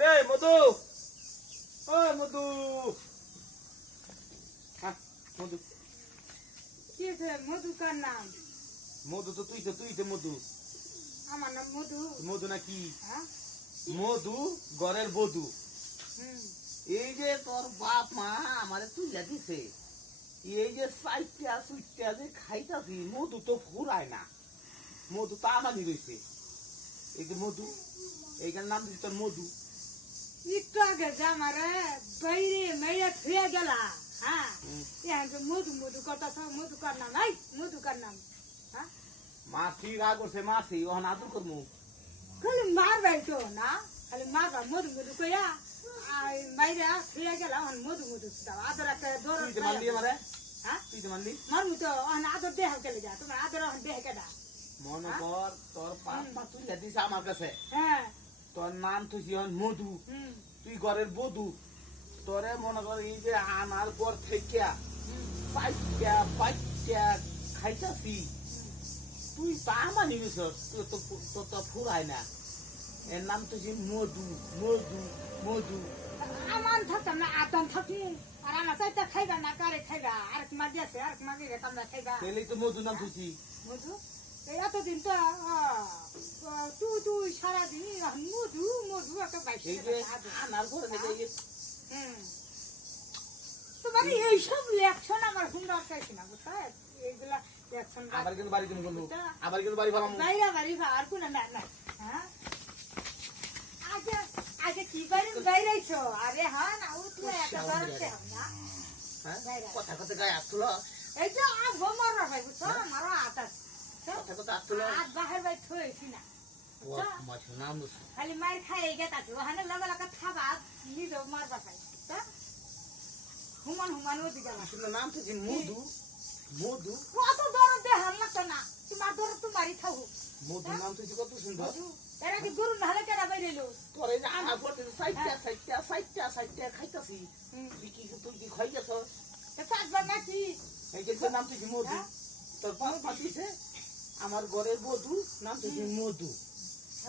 রে মধু, ও মধু, হ্যাঁ মধু, কি হয়েছে? মধু কার নাম? মধু তো তুই তো মধু। আমার নাম মধু। মধু নাকি? হ্যাঁ? মধু ঘরের বধু। হুম। এই যে তোর বাপ মা আমারে তুইলা দিছে, এই যে সাইটটা সুইটটা যে খাইতাছি, মধু তো ফুরায় না, মধু তো আমারই রয়েছে। এই যে মধু, এইটার নাম দিচ্ছে তোর মধু। একটু আগে জামারে বাইরে মেয়ে থুয়ে গেলা। হ্যাঁ, এখন তো মধু মধু করতেছ। মধু কার নাম? এই মধু কার নাম? হ্যাঁ, মাছি রাগ করছে, মাছি ওখানে আদর করবো। খালি মারবাই তো না, খালি মারবা মধু মধু কইয়া আর বাইরে থুয়ে গেলা। এখন মধু মধু দাও আদর একটা দর। তুই তো মানলি আমারে? হ্যাঁ, তুই তো মানলি? মারমু তো এখন আদর দেহ গেলে যা। তোমার আদর এখন দেহ কেডা? মনে কর তোর বাপ মা তুইলা দিছে আমার কাছে, হ্যাঁ। তোর নাম তুই মধু, হুম। তুই ঘরের বধু। তোরে মনে কর এই যে আনার পর থেকে পাইটা পাইটা খাইতাছি, তুই তা মানি বিছস, তোর তো ফুরায় না। এর নাম তো মধু মধু মধু। আমার থাকতাম না আদম থাকি আর আমার চাইতে খাইবা না কারে খাইবা আরেক মাঝে আছে আরেক মাঝে গেতাম না খাইবা পেলেই তো মধু নাম তুই। মধু এই এতদিন তো তুই তুই সারাদিন মধু মধু একটা বাইশ এই যে আনার পর তোমার এইসব লেকশন আমার সুন্দর চাইছি না বুঝতে এইগুলা লেকশন আবার কিন্তু বাড়ি তুমি বলবো, আবার কিন্তু বাড়ি ভালো বাইরা বাড়ি আর কোন না না। হ্যাঁ আগে আগে কি বাড়ি বাইরাইছো? আরে হ্যাঁ না উঠলে একটা বাড়তে হবে না। কথা কথা গায়ে আসলো, এই যে আগ মারা ভাই বুঝছো মারা আতাস কথা কথা আসলো আগ বাহির ভাই থইছি না নাম খালি মার খাই গেতাছে ওখানে লগা লগা খাবা নিজে মারবা খাই হুমান হুমান ওদি গেল নাম তো মধু মধু। কত দরদ দেহার লাগতো না তোমার দরদ তো মারি খাও। মধু নাম তুই কত সুন্দর। এরা কি গরু নাহলে কেনা বাইরেলো তোর এই যে আনা পড়তে সাইটটা সাইটটা সাইটটা সাইটটা খাইতাছি, তুই কি খাই গেছ? চাকবার নাকি এই যে নাম তুই মধু, তোর পাঁচ পাতিছে আমার ঘরের বধু, নাম তুই মধু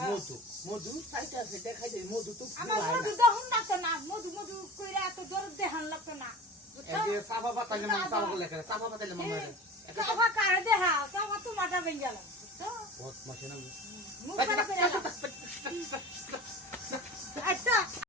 মধু মধু সাইটটা সাইটটা খাইতে মধু তো আমার মধু দহন লাগতো না। মধু মধু কইরা এত দরদ দেহান লাগতো না। এই যে সাফা পাতালে মানে সাফা বলে করে সাফা পাতালে মানে সাফা কারে দেহা সাফা তো মাটা বেঙ্গাল বুঝছো বহুত মশনা মুখ খারাপ করে